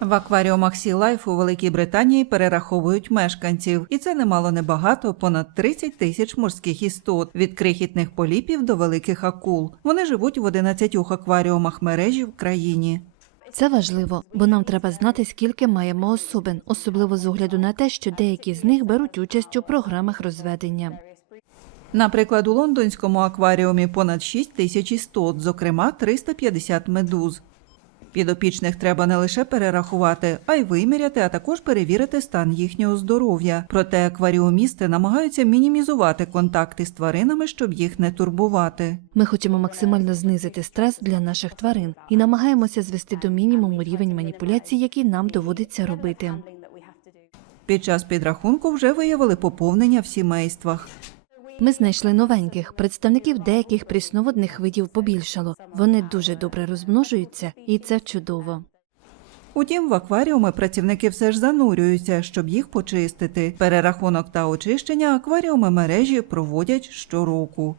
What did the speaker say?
В акваріумах Sea Life у Великій Британії перераховують мешканців, і це немало небагато понад 30 тисяч морських істот від крихітних поліпів до великих акул. Вони живуть в 11 акваріумах мережі в країні. Це важливо, бо нам треба знати, скільки маємо особин, особливо з огляду на те, що деякі з них беруть участь у програмах розведення. Наприклад, у лондонському акваріумі понад 6 тисяч істот, зокрема 350 медуз. Підопічних треба не лише перерахувати, а й виміряти, а також перевірити стан їхнього здоров'я. Проте акваріумісти намагаються мінімізувати контакти з тваринами, щоб їх не турбувати. Ми хочемо максимально знизити стрес для наших тварин і намагаємося звести до мінімуму рівень маніпуляцій, які нам доводиться робити. Під час підрахунку вже виявили поповнення в сімействах. Ми знайшли новеньких представників деяких прісноводних видів побільшало. Вони дуже добре розмножуються, і це чудово. Утім, в акваріуми працівники все ж занурюються, щоб їх почистити. Перерахунок та очищення акваріуми мережі проводять щороку.